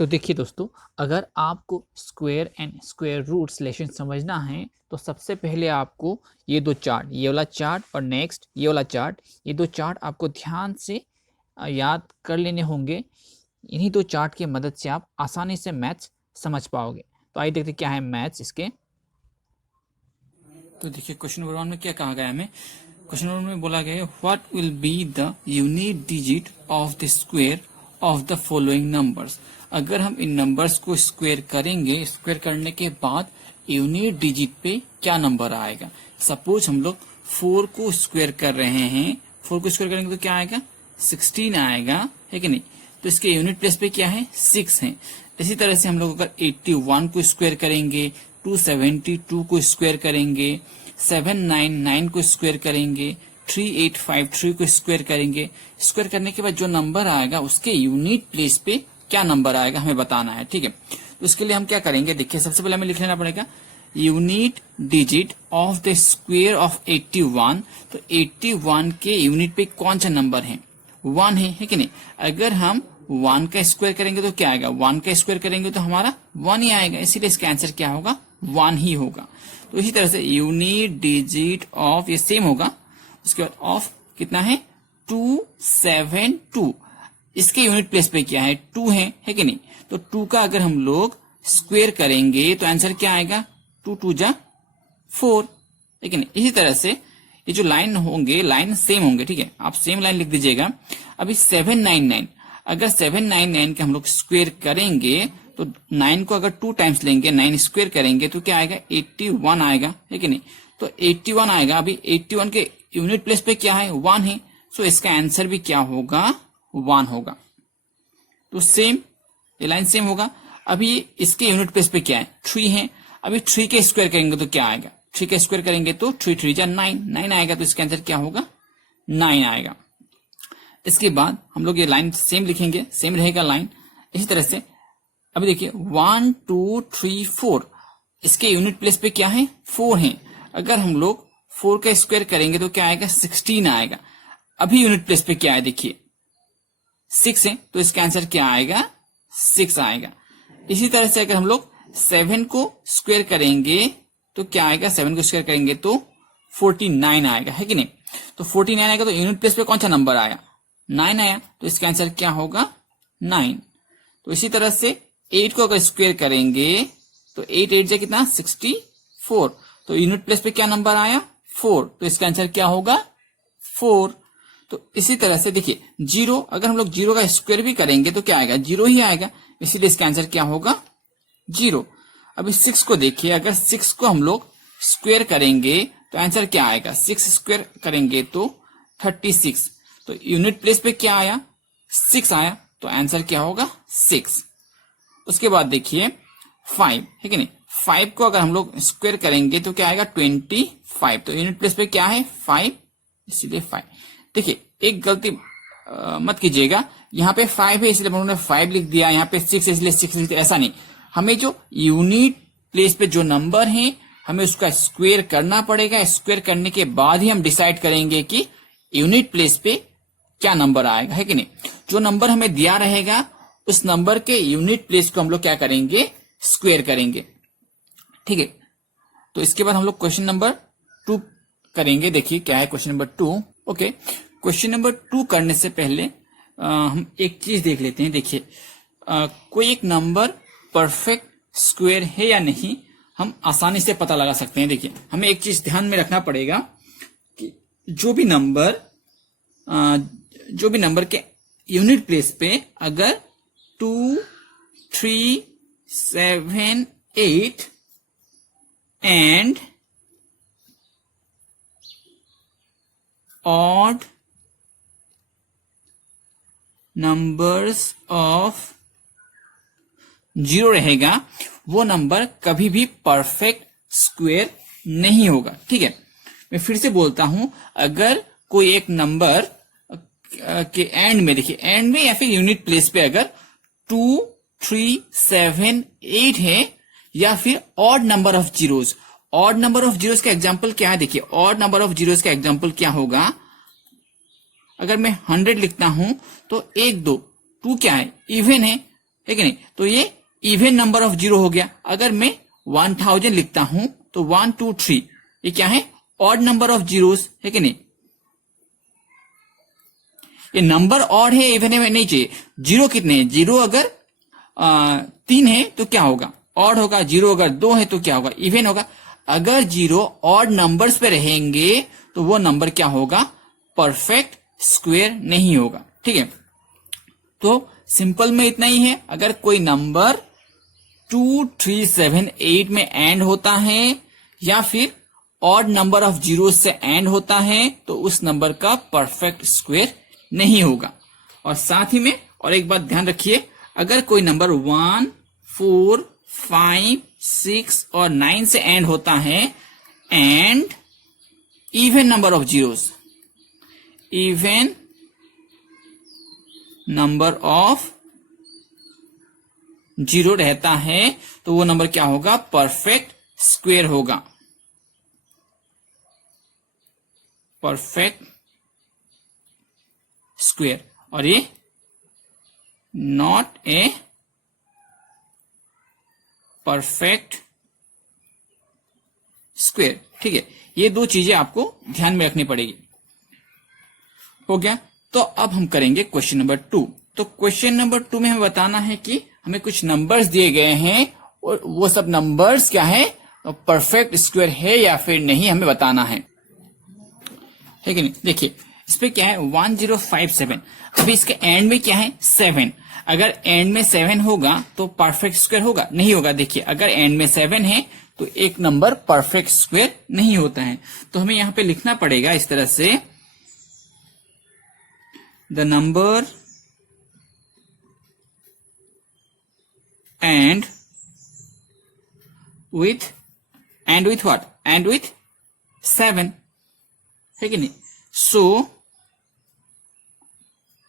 तो देखिए दोस्तों, अगर आपको square and square root relation समझना है तो सबसे पहले आपको ये दो चार्ट, ये वाला चार्ट और नेक्स्ट ये वाला चार्ट, ये दो चार्ट आपको ध्यान से याद कर लेने होंगे। इन्हीं दो चार्ट की मदद से आप आसानी से मैथ्स समझ पाओगे। तो आइए देखते क्या है मैथ्स इसके। तो देखिए क्वेश्चन नंबर 1 में क्या कहा गया है हमें। क्वेश्चन नंबर में बोला गया है what will be the unit digit of the square of the following numbers. अगर हम इन नंबर्स को स्क्वायर करेंगे, स्क्वायर करने के बाद यूनिट डिजिट पे क्या नंबर आएगा। सपोज हम लोग 4 को स्क्वायर कर रहे हैं, 4 को स्क्वायर करेंगे तो क्या आएगा 16 आएगा, है कि नहीं। तो इसके यूनिट प्लेस पे क्या है 6 है। इसी तरह से हम लोग अगर 81 को स्क्वायर करेंगे, 272 को स्क्वायर करेंगे, 799 को स्क्वायर करेंगे, 3853 को स्क्वायर करेंगे। स्क्वायर करने के बाद जो नंबर आएगा उसके यूनिट प्लेस पे क्या नंबर आएगा हमें बताना है, ठीक है। तो उसके लिए हम क्या करेंगे, देखिए सबसे पहले हमें लिख लेना पड़ेगा unit digit of the square of 81। तो 81 के यूनिट पे कौन सा नंबर है 1 है कि नहीं। अगर हम 1 का स्क्वायर करेंगे तो क्या आएगा, 1 का स्क्वायर करेंगे तो हमारा 1 ही आएगा, इसीलिए इसका आंसर क्या होगा 1 ही होगा। तो इसी तरह से यूनिट डिजिट ऑफ ये सेम होगा, उसके बाद ऑफ कितना है 272, इसके यूनिट प्लेस पे क्या है 2 है कि नहीं। तो 2 का अगर हम लोग स्क्वायर करेंगे तो आंसर क्या आएगा 2 2 जा 4, है कि नहीं। इसी तरह से ये जो लाइन होंगे लाइन सेम होंगे, ठीक है, आप सेम लाइन लिख दीजिएगा। अभी 799, अगर 799 का हम लोग स्क्वायर करेंगे तो 9 को अगर 2 टाइम्स लेंगे, 9 स्क्वायर करेंगे तो क्या आएगा 81 आएगा, है कि नहीं। तो 81 आएगा। अभी 81 के यूनिट प्लेस पे क्या है 1 है, सो इसका आंसर भी क्या होगा 1 होगा। तो सेम ये लाइन सेम होगा। अभी इसके यूनिट प्लेस पे क्या है 3 है। अभी 3 के स्क्वायर करेंगे तो क्या आएगा, 3 के स्क्वायर करेंगे तो 3 3 जा 9 आएगा, तो इसका आंसर क्या होगा 9 आएगा। इसके बाद हम लोग ये लाइन सेम लिखेंगे, सेम रहेगा लाइन। इसी तरह से अभी देखिए 1 2 3 4, इसके यूनिट प्लेस पे क्या है 4 है। अगर हम लोग 4 का स्क्वायर करेंगे तो क्या आएगा 16 आएगा। अभी यूनिट प्लेस पे क्या है देखिए 6 है, तो इसका आंसर क्या आएगा 6 आएगा। इसी तरह से अगर हम लोग 7 को स्क्वायर करेंगे तो क्या आएगा, 7 को स्क्वायर करेंगे तो 49 आएगा, है कि नहीं। तो 49 आएगा तो यूनिट प्लेस पे कौन सा नंबर आया 9 आया, तो इसका आंसर क्या होगा 9। तो इसी तरह से 8 को अगर स्क्वायर करेंगे तो 8 8 जा कितना 64, तो यूनिट प्लेस पे क्या नंबर आया 4, तो इसका आंसर क्या होगा 4। तो इसी तरह से देखिए 0, अगर हम लोग 0 का स्क्वायर भी करेंगे तो क्या आएगा 0 ही आएगा, इसीलिए इसका आंसर क्या होगा 0। अभी 6 को देखिए, अगर 6 को हम लोग स्क्वायर करेंगे तो आंसर क्या आएगा, 6 स्क्वायर करेंगे तो 36, तो यूनिट प्लेस पे क्या आया 6 आया, तो आंसर क्या होगा 6। उसके बाद देखिए 5, है कि नहीं। 5 को अगर हम लोग स्क्वायर करेंगे तो क्या आएगा 25, तो यूनिट प्लेस पे क्या है 5, इसीलिए 5। देखिए एक गलती मत कीजिएगा, यहाँ पे 5 है इसलिए उन्होंने 5 लिख दिया, यहाँ पे 6 है इसलिए 6 लिख दिया, ऐसा नहीं। हमें जो यूनिट प्लेस पे जो नंबर है हमें उसका स्क्वायर करना पड़ेगा। स्क्वायर करने के बाद ही हम डिसाइड करेंगे कि यूनिट प्लेस पे क्या नंबर आएगा, है कि नहीं। जो नंबर हमें दिया रहेगा उस नंबर के यूनिट प्लेस को हम लोग क्या करेंगे स्क्वायर करेंगे, ठीक है। तो इसके बाद हम लोग क्वेश्चन नंबर 2 करेंगे। देखिए क्या है question number 2। Okay, question number 2 करने से पहले हम एक चीज देख लेते हैं। देखिए कोई एक नंबर परफेक्ट स्क्वायर है या नहीं हम आसानी से पता लगा सकते हैं। देखिए हमें एक चीज ध्यान में रखना पड़ेगा कि जो भी नंबर के यूनिट प्लेस पे अगर 2 3 7 8 एंड odd numbers of 0 रहेगा, वो नंबर कभी भी परफेक्ट स्क्वायर नहीं होगा, ठीक है। मैं फिर से बोलता हूं, अगर कोई एक नंबर के एंड में, देखिए एंड में या फिर यूनिट प्लेस पे अगर 2 3 7 8 है या फिर odd number of zeros, odd number of zeros का एग्जांपल क्या है। देखिए ऑड नंबर ऑफ जीरोस का एग्जांपल क्या होगा, अगर मैं 100 लिखता हूं तो 1 2 2 क्या है इवन है है कि नहीं। तो ये इवन नंबर ऑफ जीरो हो गया। अगर मैं 1000 लिखता हूं तो 1 2 3 ये क्या है, ऑड नंबर ऑफ जीरोस, है कि नहीं। ये नंबर ऑड है, इवन है नहीं चाहिए। जीरो कितने हैं, जीरो अगर 3 है तो क्या होगा, ऑड होगा। जीरो अगर 2 है तो क्या होगा, इवन होगा। अगर जीरो ऑड नंबर्स पे रहेंगे तो वो नंबर क्या होगा, परफेक्ट स्क्वेयर नहीं होगा। ठीक है, तो सिंपल में इतना ही है। अगर कोई नंबर 2 3 7 8 में एंड होता है या फिर ऑड नंबर ऑफ जीरो से एंड होता है तो उस नंबर का परफेक्ट स्क्वेयर नहीं होगा। और साथ ही में और एक बात ध्यान रखिए, अगर कोई नंबर 1 4 5 6 और 9 से एंड होता है and even number of zeros, even number of zero रहता है तो वो नंबर क्या होगा, परफेक्ट स्क्वेयर होगा, परफेक्ट स्क्वेयर। और ये नॉट ए परफेक्ट स्क्वेयर। ठीक है, ये दो चीजें आपको ध्यान में रखनी पड़ेगी। हो गया, तो अब हम करेंगे क्वेश्चन नंबर 2। तो क्वेश्चन नंबर 2 में हमें बताना है कि हमें कुछ नंबर्स दिए गए हैं और वो सब नंबर्स क्या है, परफेक्ट स्क्वायर है या फिर नहीं, हमें बताना है कि नहीं। देखिए इस पे क्या है 1057। अभी इसके एंड में क्या है 7। अगर एंड में 7 होगा तो परफेक्ट स्क्वायर होगा, नहीं होगा। देखिए अगर एंड में 7 है तो एक नंबर परफेक्ट स्क्वायर नहीं होता है। तो हमें यहां पे लिखना पड़ेगा इस तरह से, the number and with what, and with 7, है कि नहीं। So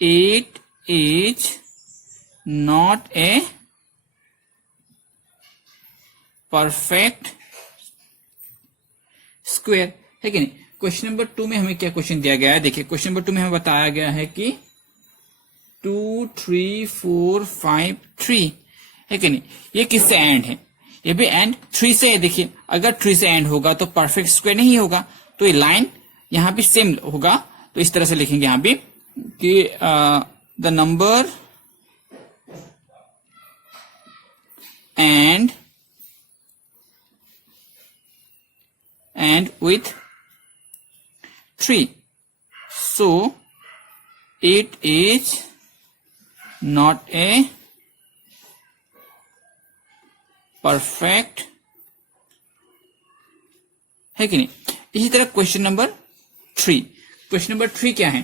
8 is not a perfect square, है कि नहीं। क्वेश्चन नंबर 2 में हमें क्या क्वेश्चन दिया गया है, देखिए क्वेश्चन नंबर 2 में हमें बताया गया है कि 2 3 4 5 3, है कि नहीं। ये किससे एंड है, ये भी एंड 3 से है। देखिए अगर 3 से एंड होगा तो परफेक्ट स्क्वायर नहीं होगा। तो ये लाइन यहां भी सेम होगा, तो इस तरह से लिखेंगे यहां भी कि the number and with 3, so it is not a perfect, है कि नहीं। इसी तरह क्वेश्चन नंबर 3, क्वेश्चन नंबर 3 क्या है,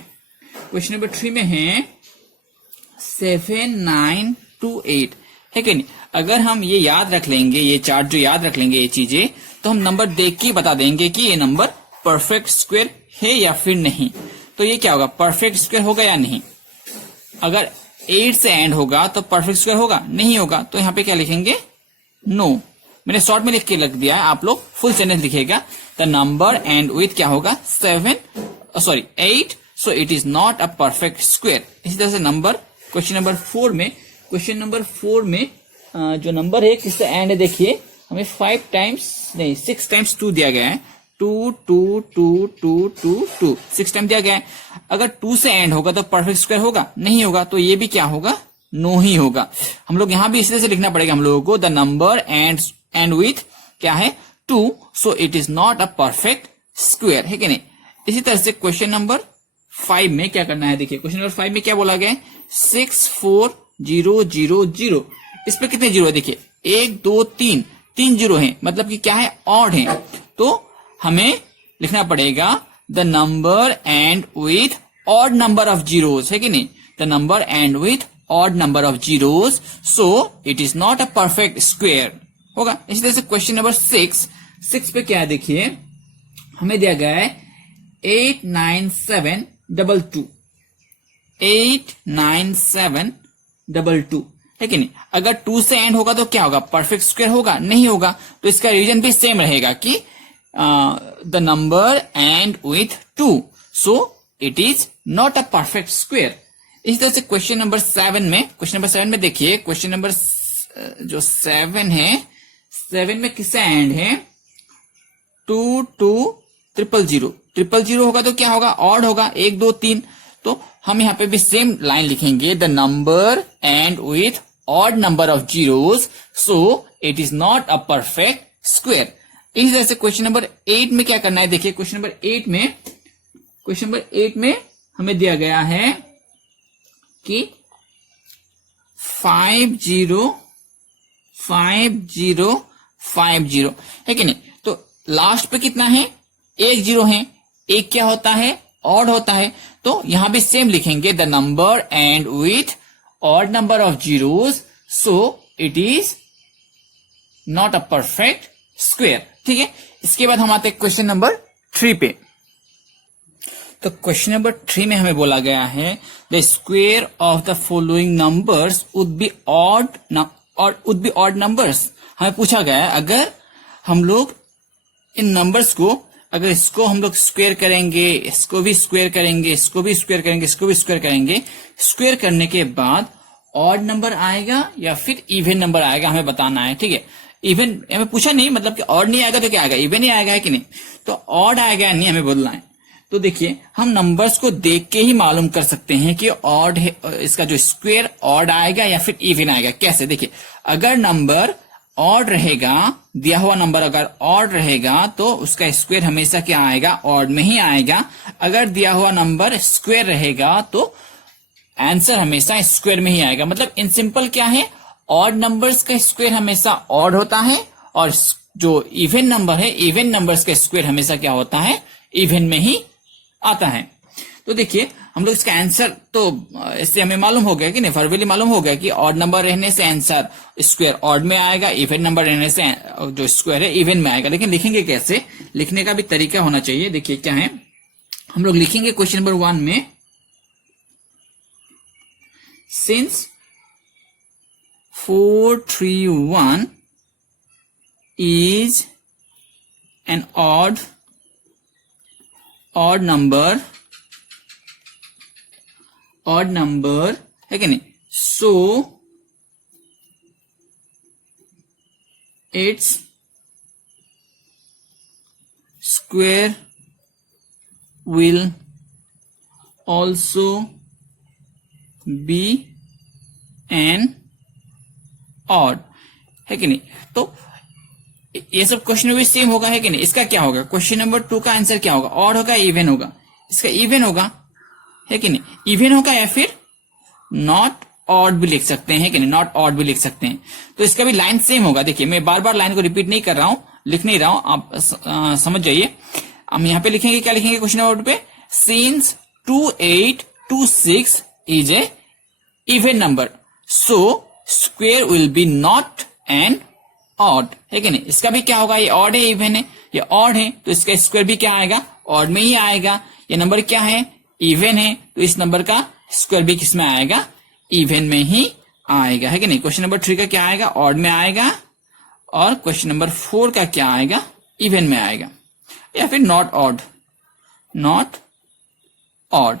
क्वेश्चन नंबर 3 में है 7 9 2 8, है कि नहीं। अगर हम ये याद रख लेंगे, ये चार्ट जो याद रख लेंगे ये चीजें, तो हम नंबर देख के बता देंगे कि ये नंबर परफेक्ट स्क्वायर है या फिर नहीं। तो ये क्या होगा, परफेक्ट स्क्वायर होगा या नहीं। अगर 8 से एंड होगा तो परफेक्ट स्क्वायर होगा, नहीं होगा। तो यहां पे क्या लिखेंगे, नो। मैंने शॉर्ट में लिख के रख दिया है, आप लोग फुल सेंटेंस लिखेगा। द नंबर एंड विथ क्या होगा 8, so it is not a perfect square. इसी तरह से नंबर क्वेश्चन नंबर 4 में, क्वेश्चन नंबर 4 में जो नंबर है किससे एंड है, देखिए हमें 6 टाइम्स 2 दिया गया है। 2 2 2 2 2 2 6 टाइम दिया गया है। अगर 2 से एंड होगा तो परफेक्ट स्क्वायर होगा, नहीं होगा। तो ये भी क्या होगा, नो ही होगा। हम लोग यहां भी इस तरह से लिखना पड़ेगा हम लोगों को, द नंबर एंड विथ क्या है 2, so it is not a perfect square, है कि नहीं। इसी तरह से क्वेश्चन नंबर 5 में क्या करना है, देखिए क्वेश्चन नंबर 5 में क्या बोला गया है 6 4 0 0 0। इस पे कितने जीरो है, देखिए 1 2 3 जीरो है, मतलब कि क्या है, ऑड है। तो हमें लिखना पड़ेगा the number and with odd number of zeros, है कि नहीं। The number and with odd number of zeros, so it is not a perfect square होगा। इसी तरह से क्वेश्चन नंबर 6 पे क्या है, देखिए हमें दिया गया है 8 9 7 2 2, 8 9 7 2 2, है कि नहीं। अगर 2 से एंड होगा तो क्या होगा, परफेक्ट स्क्वायर होगा, नहीं होगा। तो इसका रीजन भी सेम रहेगा कि the number and with 2, so it is not a perfect square. इसी तरह से क्वेश्चन नंबर 7 में देखिए, क्वेश्चन नंबर जो 7 है, 7 में किससे एंड है, 2 2 0 0 0 0 होगा तो क्या होगा, ऑड होगा, 1 2 3। तो हम यहाँ पे भी सेम लाइन लिखेंगे, the number and with odd number of zeros, so it is not a perfect square. इसी तरह से क्वेश्चन नंबर 8 में क्या करना है, देखिए क्वेश्चन नंबर 8 में हमें दिया गया है कि 5 0 5 0 5 0 है कि नहीं। तो लास्ट पे कितना है, 1 0 है, एक क्या होता है, ऑड होता है। तो यहां भी सेम लिखेंगे, the number and with odd number of zeros, so it is not a perfect square. ठीक है, इसके बाद हम आते हैं क्वेश्चन नंबर 3 पे। तो क्वेश्चन नंबर 3 में हमें बोला गया है, the square of the following numbers would be odd numbers. हमें पूछा गया है, अगर हम लोग इन नंबर्स को, अगर इसको हम लोग स्क्वायर करेंगे, इसको भी स्क्वायर करेंगे, इसको भी स्क्वायर करेंगे, इसको भी स्क्वायर करेंगे, स्क्वायर करने के बाद ऑड नंबर आएगा या फिर इवन नंबर आएगा, हमें बताना है। ठीक है, इवन हमें पूछा नहीं, मतलब कि ऑड नहीं आएगा तो क्या आएगा, इवन ही आएगा, है कि नहीं। तो ऑड आएगा या नहीं हमें बोलना है। तो देखिए, हम नंबर्स को देख के ही मालूम कर सकते हैं कि ऑड है, इसका जो स्क्वायर ऑड आएगा या फिर इवन आएगा। कैसे, देखिए, अगर नंबर ऑड रहेगा, दिया हुआ नंबर अगर ऑड रहेगा तो उसका स्क्वायर हमेशा क्या आएगा, ऑड में ही आएगा। अगर दिया हुआ नंबर स्क्वायर रहेगा तो आंसर हमेशा स्क्वायर में ही आएगा। मतलब इन सिंपल क्या है, ऑड नंबर्स का स्क्वायर हमेशा ऑड होता है, और जो इवन नंबर है, इवन नंबर्स का स्क्वायर हमेशा क्या होता है, इवन में ही आता है। तो देखिए, हम लोग इसका आंसर, तो इससे हमें मालूम हो गया कि नहीं, वर्बली मालूम हो गया कि ऑड नंबर रहने से आंसर स्क्वायर ऑड में आएगा, इवन नंबर रहने से जो स्क्वायर है इवन में आएगा। लेकिन लिखेंगे कैसे, लिखने का भी तरीका होना चाहिए। देखिए क्या है, हम लोग लिखेंगे क्वेश्चन नंबर 1 में, since 4 3 1 is an odd number है कि नहीं, so its square will also be an odd, है कि नहीं। तो ये सब क्वेश्चन में भी सेम होगा, है कि नहीं। इसका क्या होगा, क्वेश्चन नंबर 2 का आंसर क्या होगा, ऑड होगा, इवन होगा। इसका इवन होगा, है कि नहीं, इवन होगा, या फिर नॉट ऑड भी लिख सकते हैं, कि नहीं, नॉट ऑड भी लिख सकते हैं। तो इसका भी लाइन सेम होगा। देखिए, मैं बार बार लाइन को रिपीट नहीं कर रहा हूं, लिख नहीं रहा हूं, आप समझ जाइए। हम यहां पे लिखेंगे, क्या लिखेंगे क्वेश्चन नंबर पे, since 2 8 2 6 is a even number, so square will be not an odd, है कि नहीं। इसका भी क्या होगा, ये ऑड है, इवन है, ये ऑड है, तो इसका स्क्वायर भी क्या आएगा, ऑड में ही आएगा। ये नंबर क्या है, इवन है, तो इस नंबर का स्क्वायर भी किसमें आएगा, इवन में ही आएगा, है कि नहीं। क्वेश्चन नंबर 3 का क्या आएगा, ऑड में आएगा, और क्वेश्चन नंबर 4 का क्या आएगा, इवन में आएगा, या फिर नॉट ऑड।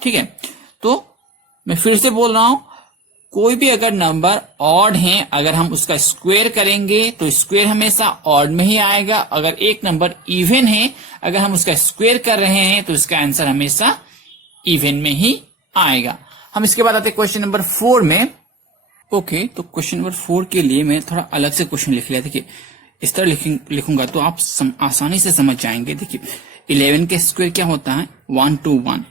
ठीक है, तो मैं फिर से बोल रहा हूं, कोई भी अगर नंबर ऑड है, अगर हम उसका स्क्वायर करेंगे तो स्क्वायर हमेशा ऑड में ही आएगा। अगर एक नंबर इवन है, अगर हम उसका स्क्वायर कर रहे हैं तो इसका आंसर हमेशा इवन में ही आएगा। हम इसके बाद आते हैं क्वेश्चन नंबर 4 में। ओके, तो क्वेश्चन नंबर 4 के लिए मैं थोड़ा अलग से क्वेश्चन लिख लिया। देखिए, इस तरह लिखूंगा तो आप आसानी से समझ जाएंगे। देखिए, 11 के स्क्वायर क्या होता है, 1 2 1,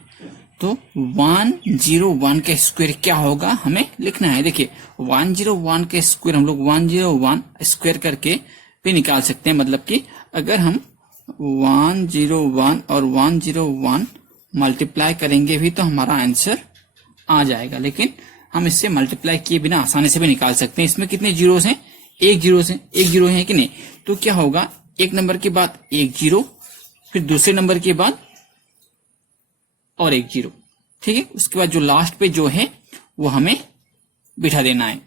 तो 101 का स्क्वायर क्या होगा, हमें लिखना है। देखिए, 101 के स्क्वायर हम लोग 101 स्क्वायर करके भी निकाल सकते हैं। मतलब कि अगर हम 101 और 101 मल्टीप्लाई करेंगे भी तो हमारा आंसर आ जाएगा। लेकिन हम इससे मल्टीप्लाई किए बिना आसानी से भी निकाल सकते हैं। इसमें कितने जीरोस हैं, एक जीरो है कि नहीं। तो क्या होगा, एक नंबर के बाद एक जीरो, फिर दूसरे नंबर के बाद और एक जीरो, ठीक है। उसके बाद जो लास्ट पे जो है वो हमें बिठा देना है,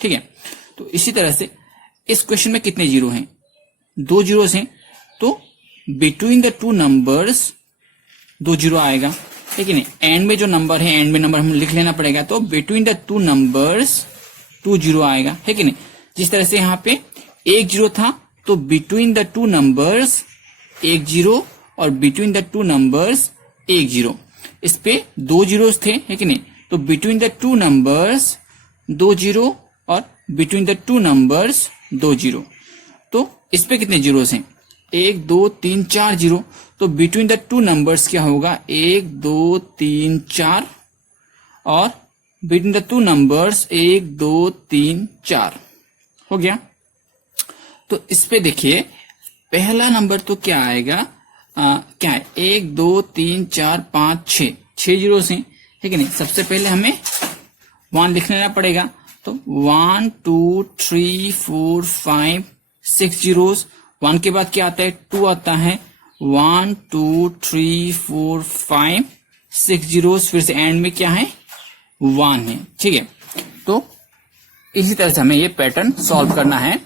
ठीक है। तो इसी तरह से इस क्वेश्चन में कितने जीरो हैं, 2 जीरोस हैं, तो बिटवीन द 2 नंबर्स 2 जीरो आएगा, है कि नहीं। एंड में जो नंबर है, एंड में नंबर हम लिख लेना पड़ेगा, तो बिटवीन द टू नंबर्स 2 0 आएगा, है कि नहीं। जिस तरह से यहाँ पे 1 0 था, तो बिटवीन द टू नंबर्स 1 0 और बिटवीन द टू नंबर्स 1 0। इस पे 2 जीरोस थे, है कि नहीं, तो बिटवीन द टू नंबर्स 2 0 और बिटवीन द टू नंबर्स 2 0। तो इस पे कितने जीरोस हैं, 1 2 3 4 0। तो बिटवीन द टू नंबर्स क्या होगा, 1 2 3 4 और बिटवीन द टू नंबर्स 1 2 3 4 हो गया। तो इस पे देखिए पहला नंबर तो क्या आएगा, क्या है, 1 2 3 4 5 6 जीरोस हैं, है कि नहीं। सबसे पहले हमें 1 लिख लेना पड़ेगा, तो 1 2 3 4 5 6 जीरोस। 1 के बाद क्या आता है, 2 आता है, 1 2 3 4 5 6 जीरोस। फिर से एंड में क्या है, 1 है, ठीक है। तो इसी तरह से हमें ये पैटर्न सॉल्व करना है।